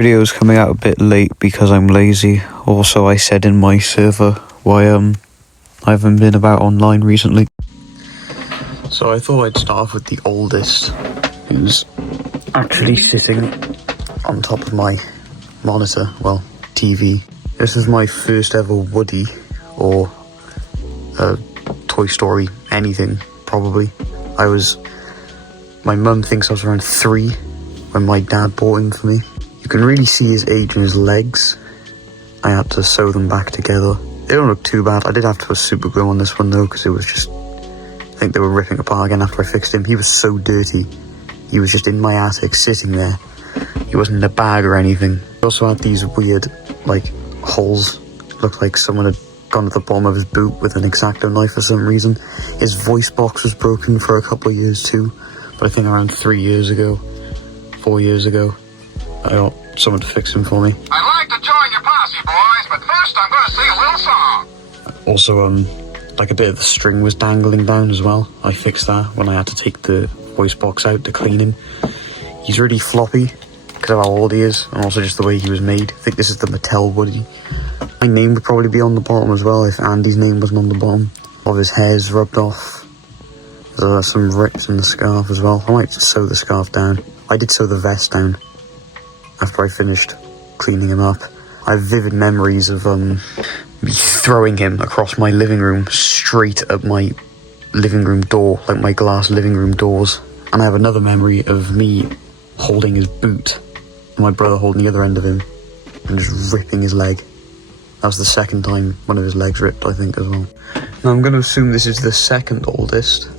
Video's coming out a bit late because I'm lazy. Also, I said in my server why I haven't been about online recently. So I thought I'd start off with the oldest, who's actually sitting on top of my monitor, well, TV. This is my first ever Woody, or Toy Story, anything, probably. My mum thinks I was around 3 when my dad bought him for me. You can really see his age in his legs. I had to sew them back together. They don't look too bad. I did have to put super glue on this one though, because it was just, I think they were ripping apart again after I fixed him. He was so dirty. He was just in my attic, sitting there. He wasn't in a bag or anything. He also had these weird, like, holes. Looked like someone had gone to the bottom of his boot with an X-Acto knife for some reason. His voice box was broken for a couple of years too. But I think around 3 years ago, 4 years ago, I got someone to fix him for me. I'd like to join your posse, boys, but first I'm going to sing a little song. Also, like a bit of the string was dangling down as well. I fixed that when I had to take the voice box out to clean him. He's really floppy because of how old he is, and also just the way he was made. I think this is the Mattel Woody. My name would probably be on the bottom as well if Andy's name wasn't on the bottom. All of his hair's rubbed off. There's some rips in the scarf as well. I might sew the scarf down. I did sew the vest down after I finished cleaning him up. I have vivid memories of me throwing him across my living room, straight at my living room door, like my glass living room doors. And I have another memory of me holding his boot, and my brother holding the other end of him, and just ripping his leg. That was the second time one of his legs ripped, I think, as well. Now I'm going to assume this is the second oldest.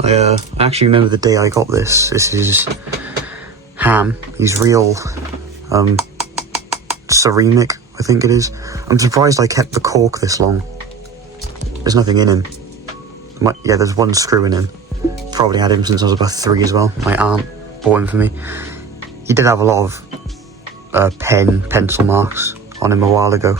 I actually remember the day I got this. This is Ham. He's real ceramic, I think it is. I'm surprised I kept the cork this long. There's nothing in him. Yeah, there's one screw in him. Probably had him since I was about 3 as well. My aunt bought him for me. He did have a lot of pencil marks on him a while ago.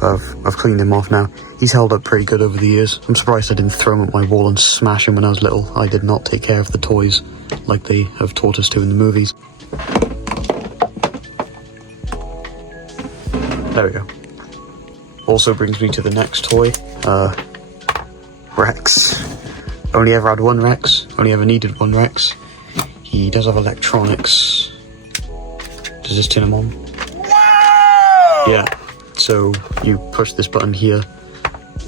But I've cleaned him off now. He's held up pretty good over the years. I'm surprised I didn't throw him at my wall and smash him when I was little. I did not take care of the toys like they have taught us to in the movies. There we go. Also brings me to the next toy, Rex. Only ever had one Rex, only ever needed one Rex. He does have electronics. Does this turn him on? Whoa! Yeah, so you push this button here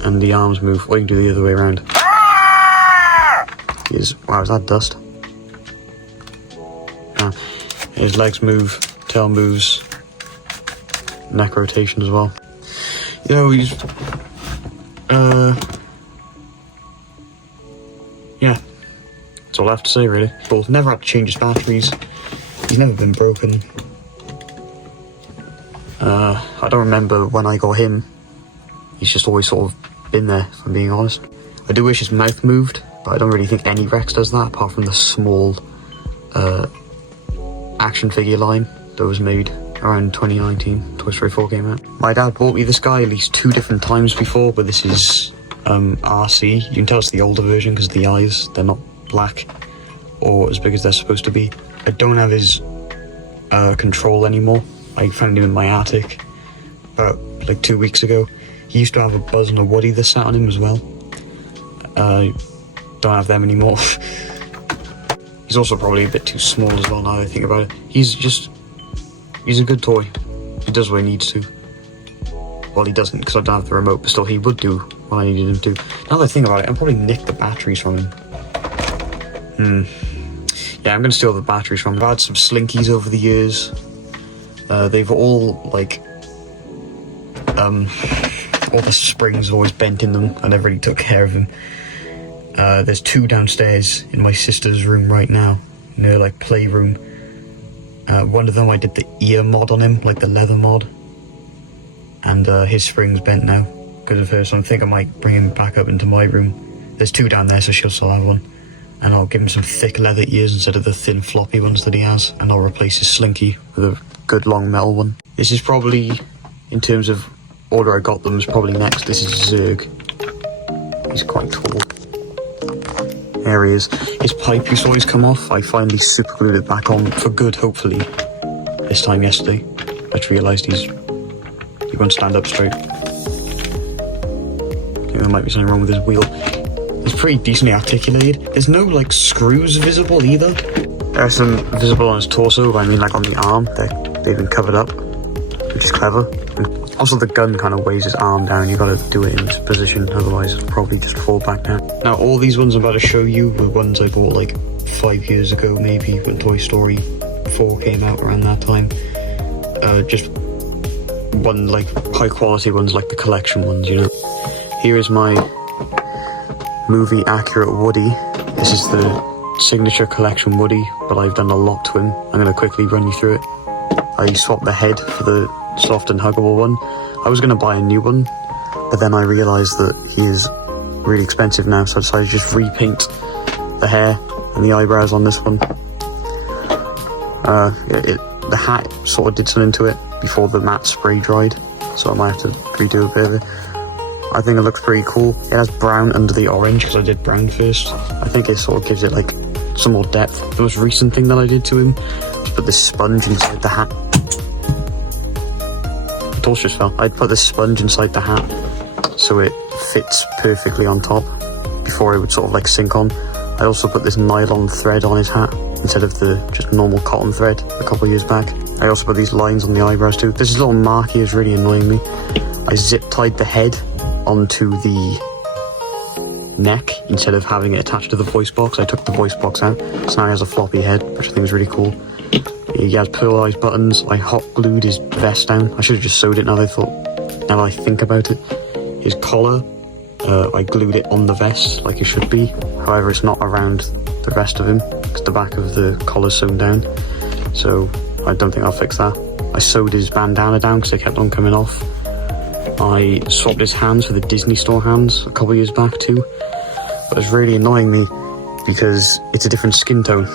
and the arms move, or you can do the other way around. Wow, is that dust? His legs move, tail moves, neck rotation as well. You know, he's yeah, that's all I have to say really. Cool. Never had to change his batteries. He's never been broken. I don't remember when I got him. He's just always sort of been there, if I'm being honest. I do wish his mouth moved, but I don't really think any Rex does that, apart from the small action figure line that was made around 2019. Toy Story 4 came out. My dad bought me this guy at least 2 different times before, but this is RC. You can tell it's the older version because the eyes, they're not black or as big as they're supposed to be. I don't have his control anymore. I found him in my attic about like 2 weeks ago. He used to have a Buzz and a Woody that sat on him as well. Don't have them anymore. He's also probably a bit too small as well now that I think about it. He's a good toy. He does what he needs to. Well, he doesn't because I don't have the remote, but still he would do what I needed him to. Now that I think about it, I'll probably nick the batteries from him. Yeah, I'm gonna steal the batteries from him. I've had some slinkies over the years. They've all, like, all the springs always bent in them. I never really took care of them. There's 2 downstairs in my sister's room right now, in her, like, playroom. One of them I did the ear mod on him, like the leather mod. And his spring's bent now because of her, so I think I might bring him back up into my room. There's 2 down there, so she'll still have one. And I'll give him some thick leather ears instead of the thin floppy ones that he has, and I'll replace his slinky with a good long metal one. This is probably, in terms of order I got them, is probably next. This is Zurg. He's quite tall. There he is. His pipe used to always come off. I finally super glued it back on for good, hopefully. this time yesterday. I just realised he won't stand up straight. I think there might be something wrong with his wheel. It's pretty decently articulated. There's no like screws visible either. There are some visible on his torso, but I mean like on the arm. They've been covered up, which is clever. And also the gun kind of weighs his arm down. You gotta do it in this position, otherwise it'll probably just fall back down. Now all these ones I'm about to show you were ones I bought like 5 years ago maybe, when Toy Story 4 came out around that time. Just one like high quality ones, like the collection ones, you know. Here is my movie accurate Woody. This is the signature collection Woody, but I've done a lot to him. I'm going to quickly run you through it. I swapped the head for the soft and huggable one. I was going to buy a new one, but then I realised that he is really expensive now, so I decided to just repaint the hair and the eyebrows on this one. The hat sort of did something to it before the matte spray dried, so I might have to redo a bit of it. I think it looks pretty cool. It has brown under the orange, because I did brown first. I think it sort of gives it like some more depth. The most recent thing that I did to him was put this sponge inside the hat. The torch just fell. I put this sponge inside the hat so it fits perfectly on top before it would sort of like sink on. I also put this nylon thread on his hat instead of the just normal cotton thread a couple of years back. I also put these lines on the eyebrows too. This little mark here is really annoying me. I zip tied the head onto the neck instead of having it attached to the voice box. I took the voice box out, so now he has a floppy head, which I think is really cool. He has pearlized buttons. I hot glued his vest down. I should have just sewed it now that I think about it. His collar, I glued it on the vest like it should be. However, it's not around the rest of him because the back of the collar's sewn down. So I don't think I'll fix that. I sewed his bandana down because they kept on coming off. I swapped his hands for the Disney Store hands a couple of years back too. But it's really annoying me because it's a different skin tone.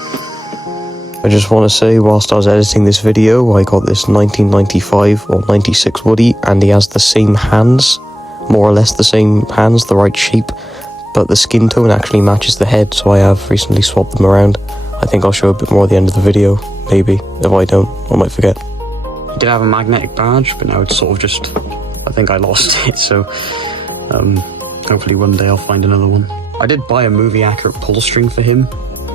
I just want to say, whilst I was editing this video, I got this 1995 or 96 Woody, and he has the same hands, more or less the same hands, the right shape, but the skin tone actually matches the head, so I have recently swapped them around. I think I'll show a bit more at the end of the video, maybe. If I don't, I might forget. He did have a magnetic badge, but now it's sort of just, I think I lost it, so hopefully one day I'll find another one. I did buy a movie accurate pull string for him,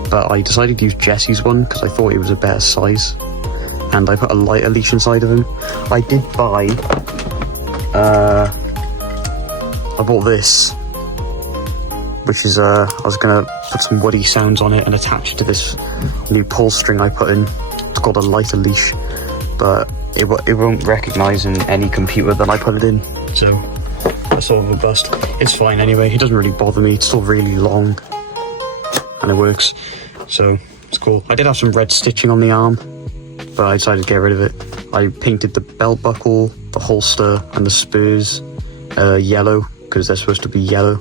but I decided to use Jesse's one because I thought it was a better size, and I put a lighter leash inside of him. I did buy, I bought this, which is, I was gonna put some Woody sounds on it and attach it to this new pull string I put in. It's called a lighter leash, but it won't recognise in any computer that I put it in, so that's sort of a bust. It's fine anyway, it doesn't really bother me, it's still really long, and it works, so it's cool. I did have some red stitching on the arm, but I decided to get rid of it. I painted the belt buckle, the holster, and the spurs yellow, because they're supposed to be yellow.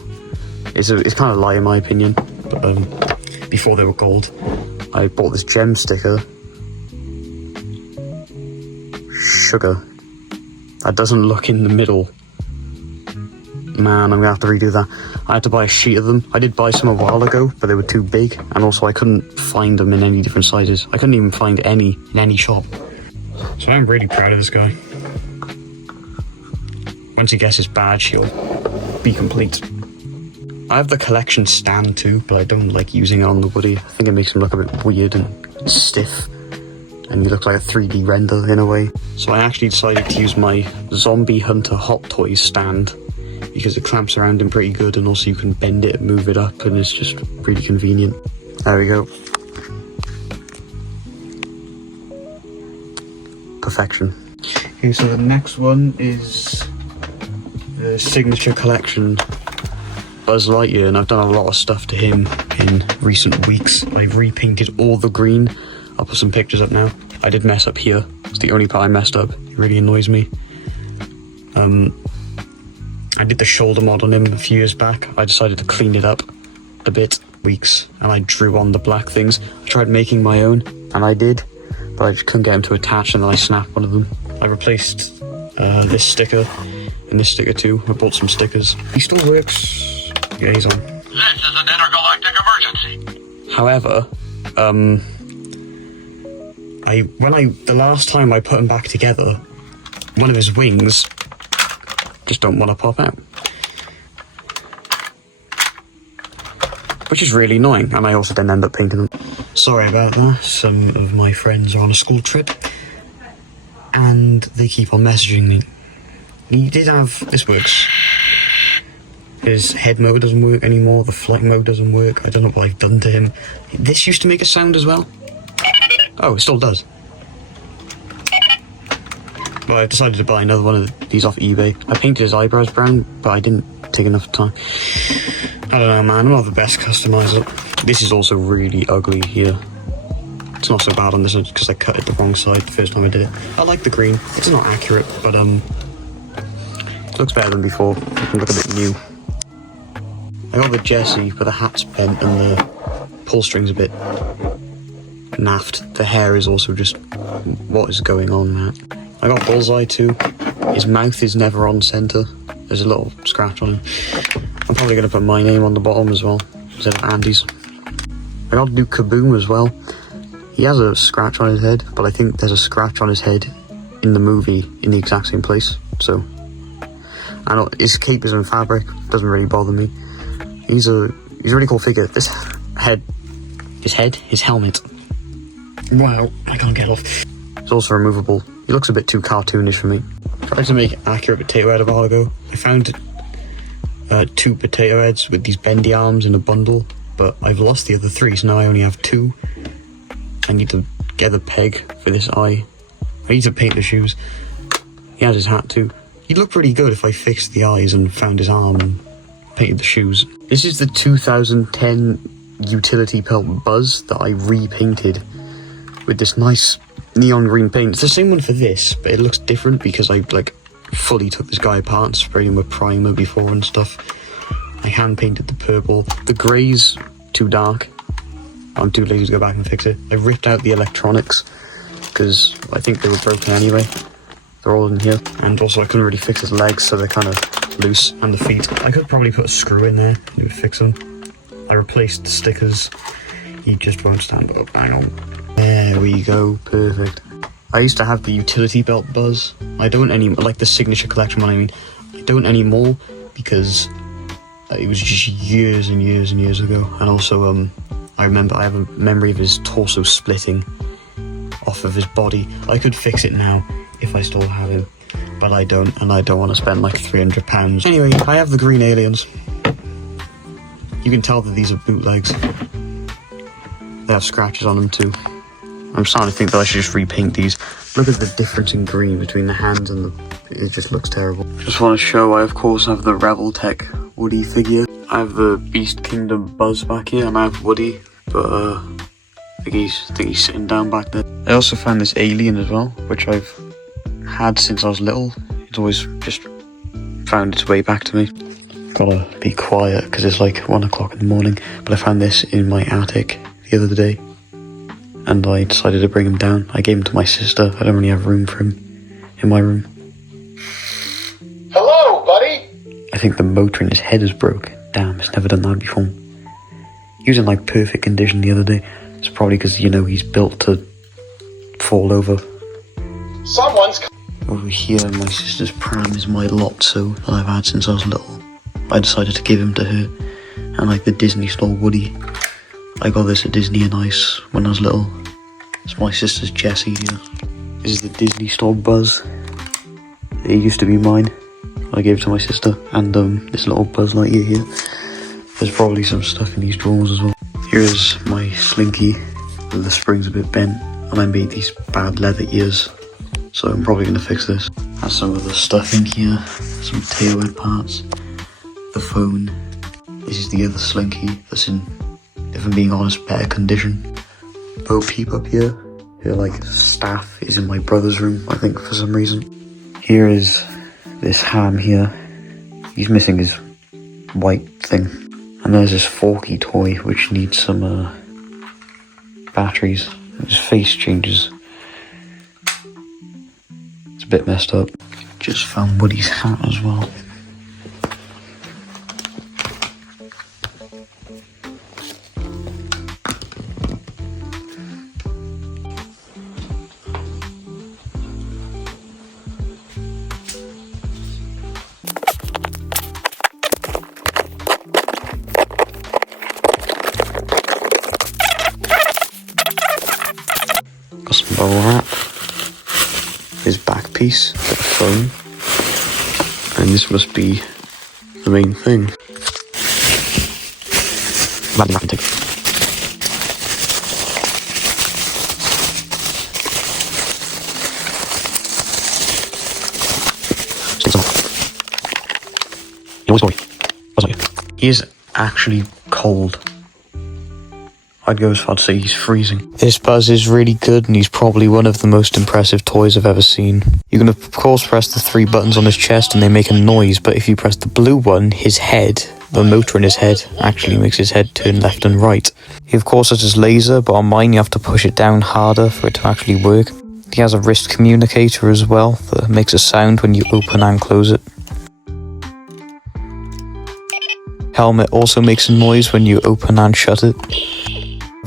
It's kind of a lie in my opinion, but before they were gold. I bought this gem sticker. Sugar. That doesn't look in the middle. Man, I'm gonna have to redo that. I had to buy a sheet of them. I did buy some a while ago, but they were too big, and also I couldn't find them in any different sizes. I couldn't even find any in any shop. So I'm really proud of this guy. Once he gets his badge, he'll be complete. I have the collection stand too, but I don't like using it on the Woody. I think it makes him look a bit weird and stiff, and he looks like a 3D render in a way. So I actually decided to use my Zombie Hunter Hot Toys stand, because it clamps around him pretty good, and also you can bend it and move it up, and it's just pretty convenient. There we go. Perfection. Okay, so the next one is the Signature Collection Buzz Lightyear, and I've done a lot of stuff to him in recent weeks. I've repainted all the green. I'll put some pictures up now. I did mess up here. It's the only part I messed up. It really annoys me. I did the shoulder mod on him a few years back. I decided to clean it up a bit, and I drew on the black things. I tried making my own, and I did, but I just couldn't get him to attach, and then I snapped one of them. I replaced this sticker and this sticker too. I bought some stickers. He still works. Yeah, he's on. This is an intergalactic emergency. However, The last time I put him back together, one of his wings just don't want to pop out. Which is really annoying, and I also didn't end up painting them. Sorry about that, some of my friends are on a school trip, and they keep on messaging me. He did have, this works. His head mode doesn't work anymore, the flight mode doesn't work, I don't know what I've done to him. This used to make a sound as well. Oh, it still does. Well, I've decided to buy another one of these off eBay. I painted his eyebrows brown, but I didn't take enough time. I don't know, man, I'm not the best customizer. This is also really ugly here. It's not so bad on this one because I cut it the wrong side the first time I did it. I like the green. It's not accurate, but it looks better than before. It can look a bit new. I got the Jessie, but the hat's bent and the pull string's a bit naffed. The hair is also just, what is going on, man? I got Bullseye too. His mouth is never on centre. There's a little scratch on him. I'm probably going to put my name on the bottom as well, instead of Andy's. I got to do Kaboom as well. He has a scratch on his head, but I think there's a scratch on his head in the movie in the exact same place, so... I know his cape is in fabric, doesn't really bother me. He's a really cool figure. His helmet. Wow, I can't get off. It's also removable. He looks a bit too cartoonish for me. Tried to make accurate potato head a while ago. I found 2 potato heads with these bendy arms in a bundle, but I've lost the other 3, so now I only have 2. I need to get the peg for this eye. I need to paint the shoes. He has his hat too. He'd look pretty good if I fixed the eyes and found his arm and painted the shoes. This is the 2010 utility belt Buzz that I repainted with this nice neon green paint. It's the same one for this, but it looks different because I fully took this guy apart and sprayed him with primer before and stuff. I hand painted the purple. The grey's too dark. I'm too lazy to go back and fix it. I ripped out the electronics because I think they were broken anyway. They're all in here. And also I couldn't really fix his legs, so they're kind of loose, and the feet. I could probably put a screw in there, it would fix them. I replaced the stickers. He just won't stand up. Hang on. There we go, perfect. I used to have the utility belt Buzz. I don't anymore, like the signature collection one, I mean. I don't anymore because it was just years and years and years ago. And also, I remember I have a memory of his torso splitting off of his body. I could fix it now if I still have him, but I don't, and I don't want to spend like £300. Anyway, I have the green aliens. You can tell that these are bootlegs. They have scratches on them too. I'm starting to think that I should just repaint these. Look at the difference in green between the hands and it just looks terrible. Just want to show I of course have the Rebel Tech Woody figure. I have the Beast Kingdom Buzz back here, and I have Woody, but I think he's sitting down back there. I also found this alien as well, which I've had since I was little. It's always just found its way back to me. Gotta be quiet because it's like 1 o'clock in the morning, but I found this in my attic the other day and I decided to bring him down. I gave him to my sister. I don't really have room for him in my room. Hello, buddy. I think the motor in his head is broke. Damn, it's never done that before. He was in like perfect condition the other day. It's probably because, you know, he's built to fall over. Someone's... Over here, my sister's pram is my Lotso that I've had since I was little. I decided to give him to her. And like the Disney store Woody. I got this at Disney and Ice when I was little. It's my sister's Jessie here. This is the Disney store Buzz. It used to be mine. I gave it to my sister. And this little Buzz Lightyear here. There's probably some stuff in these drawers as well. Here's my Slinky. The spring's a bit bent. And I made these bad leather ears. So I'm probably going to fix this. Has some of the stuff in here. Some tailhead parts. The phone. This is the other Slinky that's in, if I'm being honest, better condition. Bo Peep up here. Her like staff is in my brother's room, I think, for some reason. Here is this Ham here. He's missing his white thing. And there's this Forky toy which needs some batteries. His face changes. It's a bit messed up. Just found Woody's hat as well. his back piece, the phone, and this must be the main thing. Random wrapping tape. He is actually cold. I'd go as far to say he's freezing. This Buzz is really good and he's probably one of the most impressive toys I've ever seen. You can of course press the 3 buttons on his chest and they make a noise, but if you press the blue one, his head, the motor in his head, actually makes his head turn left and right. He of course has his laser, but on mine you have to push it down harder for it to actually work. He has a wrist communicator as well that makes a sound when you open and close it. Helmet also makes a noise when you open and shut it.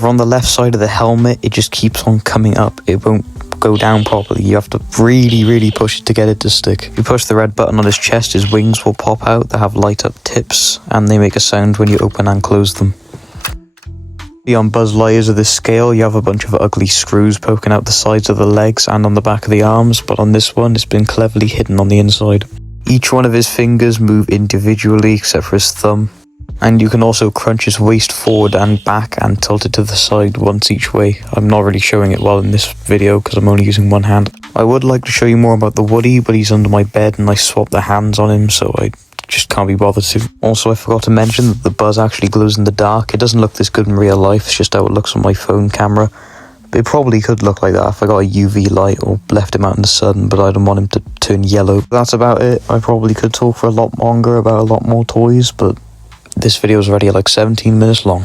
On the left side of the helmet, it just keeps on coming up. It won't go down properly. You have to really push it to get it to stick. If you push the red button on his chest, his wings will pop out. They have light up tips and they make a sound when you open and close them. On Buzz Lightyears of this scale, you have a bunch of ugly screws poking out the sides of the legs and on the back of the arms, but on this one, it's been cleverly hidden on the inside. Each one of his fingers move individually except for his thumb. And you can also crunch his waist forward and back and tilt it to the side once each way. I'm not really showing it well in this video because I'm only using one hand. I would like to show you more about the Woody, but he's under my bed and I swapped the hands on him, so I just can't be bothered to. Also, I forgot to mention that the Buzz actually glows in the dark. It doesn't look this good in real life, it's just how it looks on my phone camera. But it probably could look like that if I got a UV light or left him out in the sun, but I don't want him to turn yellow. That's about it. I probably could talk for a lot longer about a lot more toys, but this video is already like 17 minutes long.